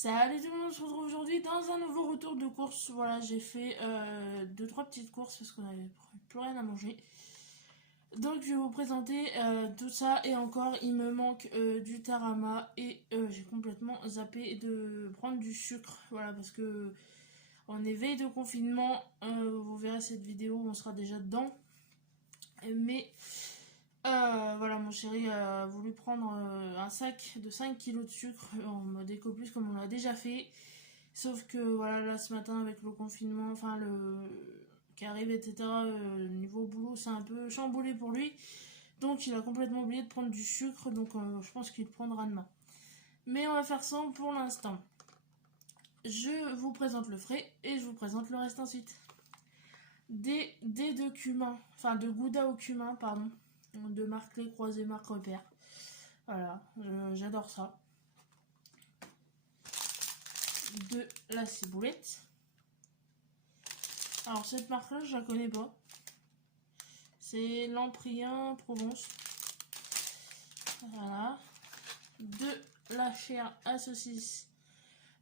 Salut tout le monde, on se retrouve aujourd'hui dans un nouveau retour de course. Voilà, j'ai fait 2-3 petites courses parce qu'on n'avait plus rien à manger. Donc je vais vous présenter tout ça et encore, il me manque du tarama et j'ai complètement zappé de prendre du sucre. Voilà, parce que en éveil de confinement, vous verrez cette vidéo, on sera déjà dedans. Mais voilà, mon chéri a voulu prendre un sac de 5 kilos de sucre en mode éco plus comme on l'a déjà fait. Sauf que voilà, là ce matin avec le confinement, enfin le qui arrive, etc., niveau boulot, c'est un peu chamboulé pour lui. Donc il a complètement oublié de prendre du sucre, donc je pense qu'il le prendra demain. Mais on va faire ça pour l'instant. Je vous présente le frais et je vous présente le reste ensuite. Des de cumin, enfin de gouda au cumin, pardon, de marque Les Croisés, marque Repère. Voilà, j'adore ça. De la ciboulette. Alors cette marque là je la connais pas. C'est Lamprien Provence. Voilà. De la chair à saucisse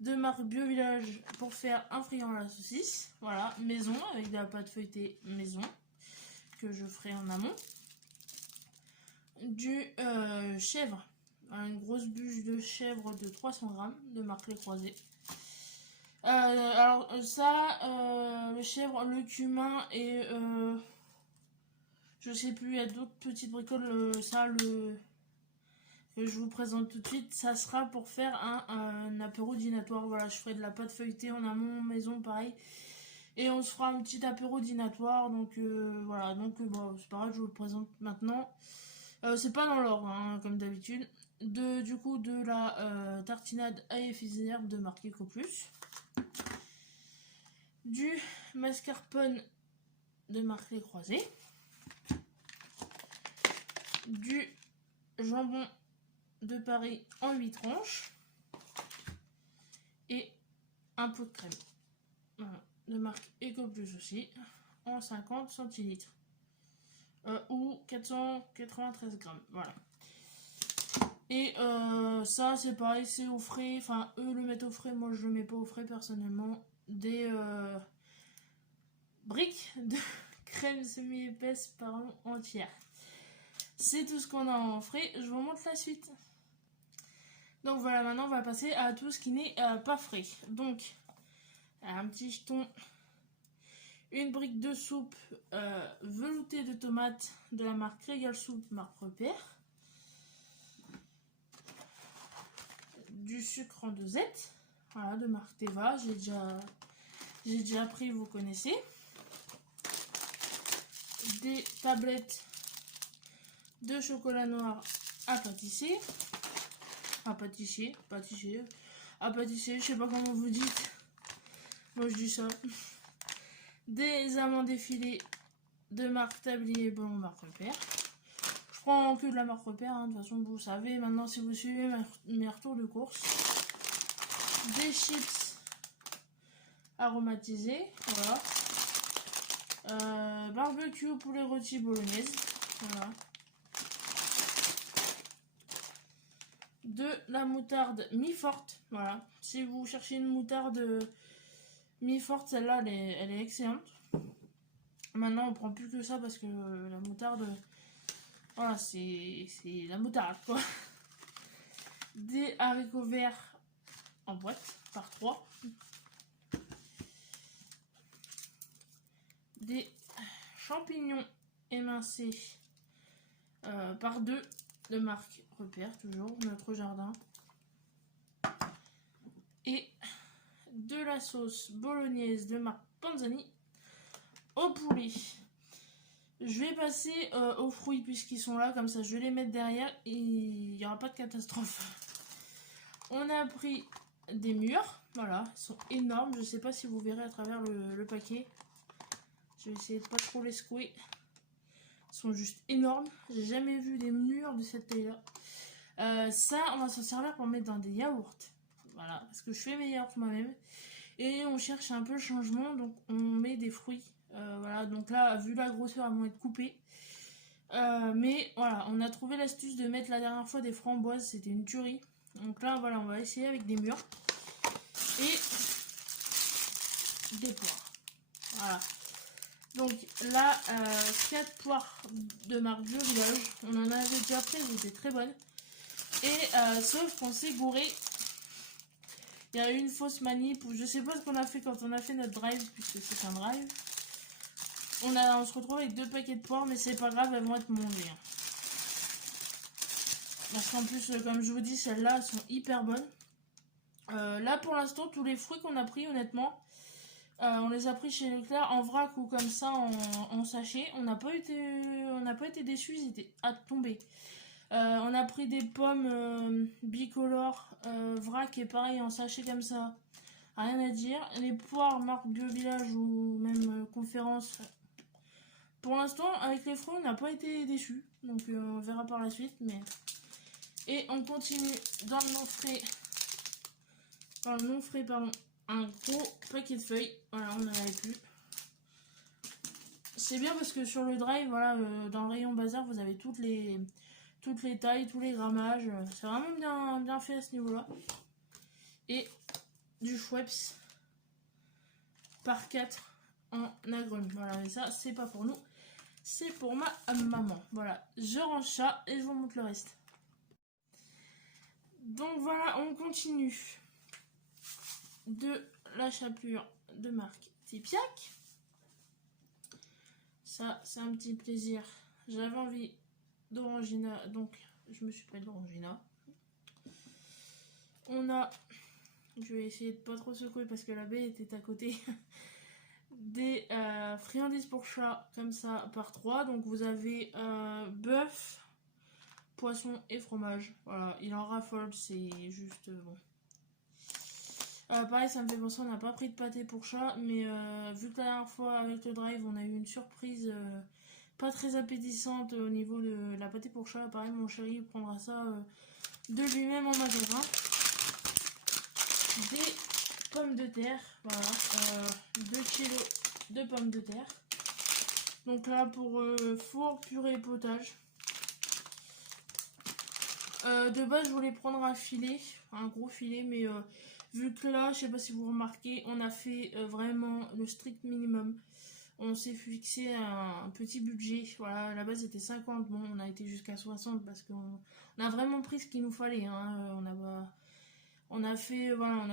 de marque Bio Village pour faire un friand à la saucisse. Voilà, maison avec de la pâte feuilletée maison que je ferai en amont. Du chèvre, une grosse bûche de chèvre de 300 grammes de marque Les Croisés. Alors ça, le chèvre, le cumin et je sais plus, il y a d'autres petites bricoles, ça que je vous présente tout de suite, ça sera pour faire un apéro dînatoire. Voilà, je ferai de la pâte feuilletée en amont, maison pareil, et on se fera un petit apéro dînatoire. Donc voilà, donc bon, c'est pas grave, je vous le présente maintenant. C'est pas dans l'ordre, hein, comme d'habitude. Du coup, de la tartinade à effigie d'herbe de marque Eco Plus. Du mascarpone de marque Les Croisés. Du jambon de Paris en 8 tranches. Et un pot de crème. Voilà, de marque Eco Plus aussi, en 50 centilitres. Ou 493 grammes. Voilà. Et ça, c'est pareil, c'est au frais. Enfin, eux le mettent au frais, moi je le mets pas au frais personnellement. Des briques de crème semi-épaisse entière. C'est tout ce qu'on a en frais. Je vous montre la suite. Donc voilà, maintenant on va passer à tout ce qui n'est pas frais. Donc, un petit jeton, une brique de soupe veloutée de tomates de la marque Régal Soupe, marque Repère. Du sucre en dosette, voilà, de marque Teva, j'ai déjà pris, vous connaissez. Des tablettes de chocolat noir à pâtisser. À pâtisser, je sais pas comment vous dites. Moi je dis ça. Des amandes effilées de marque Tablier Blanc, marque Repère. Je prends que de la marque Repère, hein. De toute façon vous savez maintenant si vous suivez mes retours de course. Des chips aromatisés, voilà. Barbecue poulet rôti bolognaise, voilà. De la moutarde mi-forte, voilà. Si vous cherchez une moutarde mi-forte, celle-là elle est excellente. Maintenant on prend plus que ça parce que la moutarde, voilà, c'est la moutarde quoi. Des haricots verts en boîte par 3. Des champignons émincés par 2 de marque Repère, toujours notre jardin. Et de la sauce bolognaise de marque Panzani au poulet. Je vais passer aux fruits puisqu'ils sont là, comme ça je vais les mettre derrière et il n'y aura pas de catastrophe. On a pris des mûres, voilà, ils sont énormes, je sais pas si vous verrez à travers le paquet. Je vais essayer de pas trop les secouer. Ils sont juste énormes, j'ai jamais vu des mûres de cette taille là. Ça on va s'en servir pour mettre dans des yaourts, voilà, parce que je fais mes yaourts moi-même et on cherche un peu le changement, donc on met des fruits. Voilà, donc là vu la grosseur elles vont être coupées, mais voilà, on a trouvé l'astuce de mettre la dernière fois des framboises, c'était une tuerie. Donc là voilà, on va essayer avec des mûres. et des poires. Voilà. Donc là, 4 poires de marque Bio Village. On en avait déjà pris, elles étaient très bonnes. Et sauf qu'on s'est gouré. Il y a eu une fausse manip, ou je sais pas ce qu'on a fait quand on a fait notre drive, puisque c'est un drive. On se retrouve avec 2 paquets de poires, mais c'est pas grave, elles vont être mangées. Hein. Parce qu'en plus, comme je vous dis, celles-là sont hyper bonnes. Là, pour l'instant, tous les fruits qu'on a pris, honnêtement, on les a pris chez Leclerc en vrac ou comme ça en sachet. On n'a pas été déçus, ils étaient à tomber. On a pris des pommes bicolores vrac et pareil en sachet comme ça. Rien à dire. Les poires marque Bio Village ou même conférence. Pour l'instant, avec les fruits, on n'a pas été déçus. Donc on verra par la suite. Mais... Et on continue dans le non frais. Dans le non frais, pardon. Un gros paquet de feuilles. Voilà, on n'en avait plus. C'est bien parce que sur le drive, voilà, dans le rayon bazar, vous avez toutes les tailles, tous les grammages. C'est vraiment bien fait à ce niveau-là. Et du Schweppes par 4 en agrumes. Voilà, mais ça, c'est pas pour nous. C'est pour ma maman. Voilà, je range ça et je vous montre le reste. Donc voilà, on continue. De la chapelure de marque Tipiak. Ça, c'est un petit plaisir. J'avais envie d'orangina, donc je me suis pris de l'orangina. On a, je vais essayer de pas trop secouer parce que la baie était à côté, des friandises pour chat comme ça par 3. Donc vous avez bœuf, poisson et fromage. Voilà, il en raffole, c'est juste bon. Pareil, ça me fait penser, on n'a pas pris de pâté pour chat, mais vu que la dernière fois avec le drive, on a eu une surprise pas très appétissante au niveau de la pâté pour chat. Pareil, mon chéri prendra ça de lui-même en magasin. Des pommes de terre, voilà, 2 kilos de pommes de terre. Donc là, pour four, purée, potage. De base, je voulais prendre un filet, un gros filet, mais vu que là, je sais pas si vous remarquez, on a fait vraiment le strict minimum. On s'est fixé un petit budget. Voilà, à la base c'était 50, bon, on a été jusqu'à 60 parce qu'on a vraiment pris ce qu'il nous fallait. Hein. On n'a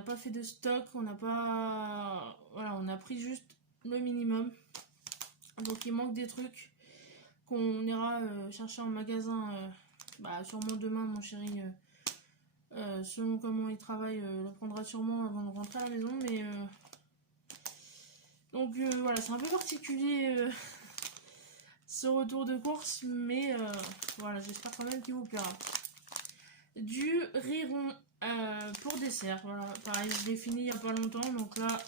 pas fait de stock, on a pris juste le minimum. Donc il manque des trucs qu'on ira chercher en magasin. Sûrement demain, mon chéri. Selon comment il travaille, le prendra sûrement avant de rentrer à la maison, mais donc voilà, c'est un peu particulier ce retour de course, mais voilà, j'espère quand même qu'il vous plaira. Du riz rond pour dessert, voilà, pareil, je l'ai fini il n'y a pas longtemps, donc là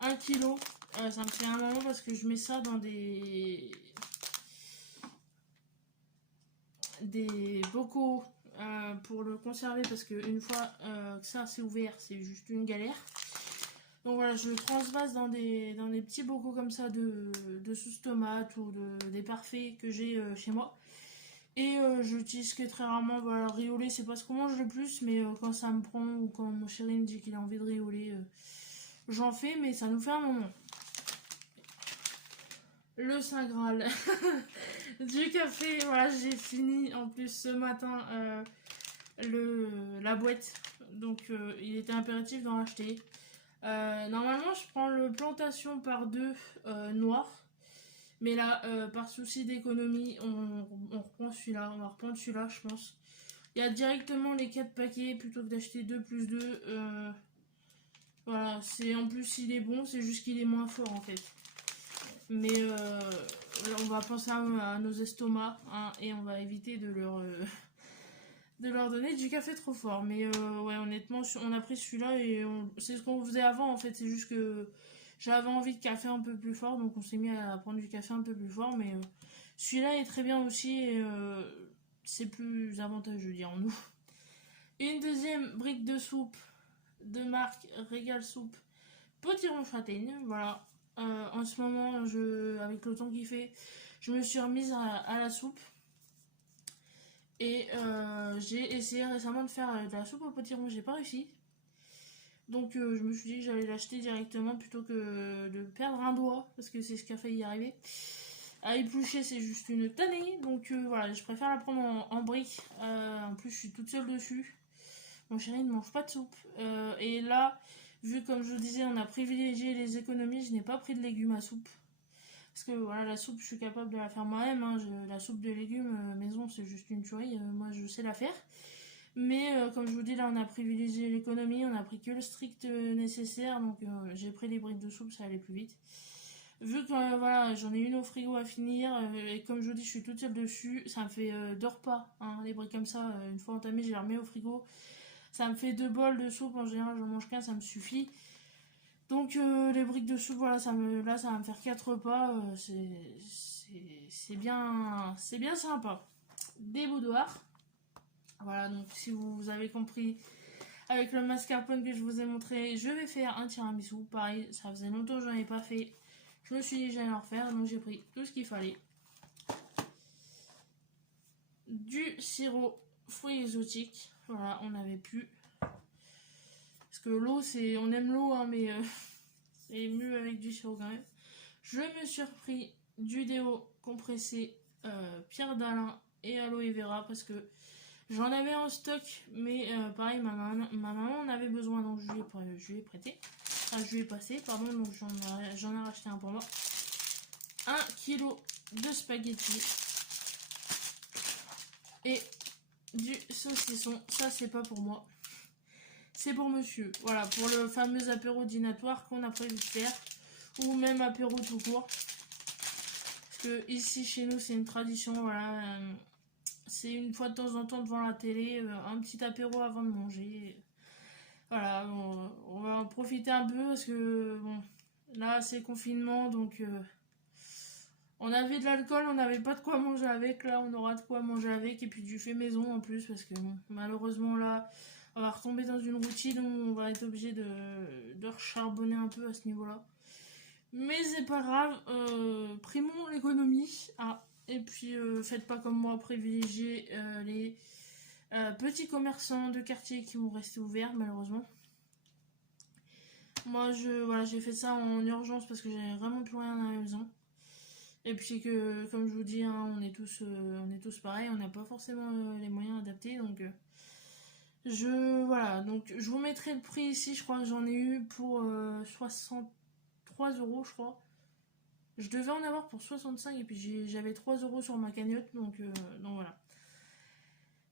1 kg, ça me fait un moment parce que je mets ça dans des bocaux pour le conserver, parce qu'une fois que ça c'est ouvert, c'est juste une galère. Donc voilà, je le transvase dans des petits bocaux comme ça de sauce tomate ou des parfaits que j'ai chez moi. Et j'utilise que très rarement. Voilà, riz au lait, c'est pas ce qu'on mange le plus, mais quand ça me prend ou quand mon chéri me dit qu'il a envie de riz au lait, j'en fais, mais ça nous fait un moment. Le Saint Graal du café, voilà, j'ai fini en plus ce matin la boîte, donc il était impératif d'en racheter. Normalement je prends le plantation par 2 noir, mais là par souci d'économie on reprend celui-là, on va reprendre celui-là je pense. Il y a directement les 4 paquets plutôt que d'acheter 2 plus 2. Voilà, en plus il est bon, c'est juste qu'il est moins fort en fait. Mais on va penser à nos estomacs, hein, et on va éviter de leur donner du café trop fort. Mais ouais, honnêtement, on a pris celui-là et c'est ce qu'on faisait avant en fait. C'est juste que j'avais envie de café un peu plus fort, donc on s'est mis à prendre du café un peu plus fort. Mais celui-là est très bien aussi et c'est plus avantageux, dirons-nous. Une deuxième brique de soupe de marque Régal Soupe Potiron Châtaigne, voilà. En ce moment, avec le temps qu'il fait, je me suis remise à la soupe. Et j'ai essayé récemment de faire de la soupe au potiron, j'ai pas réussi. Donc je me suis dit que j'allais l'acheter directement plutôt que de perdre un doigt, parce que c'est ce qui a failli y arriver. À éplucher, c'est juste une tannée, donc voilà, je préfère la prendre en briques. En plus, je suis toute seule dessus. Mon chéri ne mange pas de soupe. Et là, vu comme je vous disais, on a privilégié les économies, je n'ai pas pris de légumes à soupe. Parce que voilà, la soupe, je suis capable de la faire moi-même. Hein. La soupe de légumes maison, c'est juste une tuerie. Moi, je sais la faire. Mais comme je vous dis, là, on a privilégié l'économie. On a pris que le strict nécessaire. Donc, j'ai pris des briques de soupe, ça allait plus vite. Vu que voilà, j'en ai une au frigo à finir. Et comme je vous dis, je suis toute seule dessus. Ça me fait 2 repas. Hein, les briques comme ça, une fois entamées, je les remets au frigo. Ça me fait 2 bols de soupe. En général, j'en mange qu'un, ça me suffit. Donc les briques de soupe, voilà, là ça va me faire 4 repas, c'est bien sympa. Des boudoirs, voilà, donc si vous avez compris, avec le mascarpone que je vous ai montré, je vais faire un tiramisu, pareil, ça faisait longtemps que j'en ai pas fait, je me suis dit que j'allais en refaire, donc j'ai pris tout ce qu'il fallait. Du sirop fruits exotiques, voilà, on n'avait plus, parce que l'eau, on aime l'eau, hein, mais c'est mieux avec du sirop quand même. Je me suis repris du déo compressé Pierre d'Alain et aloe vera parce que j'en avais en stock, mais pareil, ma maman en avait besoin, donc je lui ai prêté. Enfin, je lui ai passé, pardon, donc j'en ai racheté un pour moi. 1 kg de spaghettis et du saucisson. Ça, c'est pas pour moi. C'est pour monsieur. Voilà, pour le fameux apéro dînatoire qu'on a prévu de faire. Ou même apéro tout court. Parce que ici, chez nous, c'est une tradition. Voilà, c'est une fois de temps en temps devant la télé, un petit apéro avant de manger. Voilà, on va en profiter un peu parce que bon, là, c'est confinement, donc on avait de l'alcool, on n'avait pas de quoi manger avec. Là, on aura de quoi manger avec et puis du fait maison en plus parce que bon, malheureusement là, on va retomber dans une routine où on va être obligé de recharbonner un peu à ce niveau-là. Mais c'est pas grave, primons l'économie. Ah, et puis faites pas comme moi, privilégiez les petits commerçants de quartier qui vont rester ouverts malheureusement. Moi voilà, j'ai fait ça en urgence parce que j'avais vraiment plus rien à la maison. Et puis que comme je vous dis, hein, on est tous pareils, on n'a pas forcément les moyens adaptés. Donc voilà, donc je vous mettrai le prix ici, je crois que j'en ai eu pour 63 € je crois. Je devais en avoir pour 65 et puis j'avais 3 € sur ma cagnotte, donc voilà.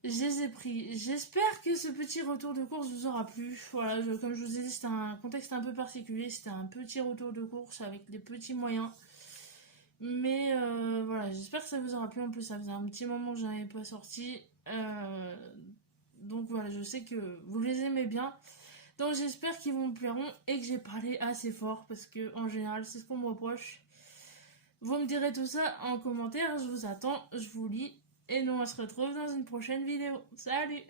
Je les ai pris. J'espère que ce petit retour de course vous aura plu. Voilà, comme je vous ai dit, c'était un contexte un peu particulier. C'était un petit retour de course avec des petits moyens. Mais voilà, j'espère que ça vous aura plu. En plus, ça faisait un petit moment que j'en avais pas sorti. Donc voilà, je sais que vous les aimez bien. Donc j'espère qu'ils vous plairont et que j'ai parlé assez fort parce que en général, c'est ce qu'on me reproche. Vous me direz tout ça en commentaire, je vous attends, je vous lis. Et nous on se retrouve dans une prochaine vidéo. Salut!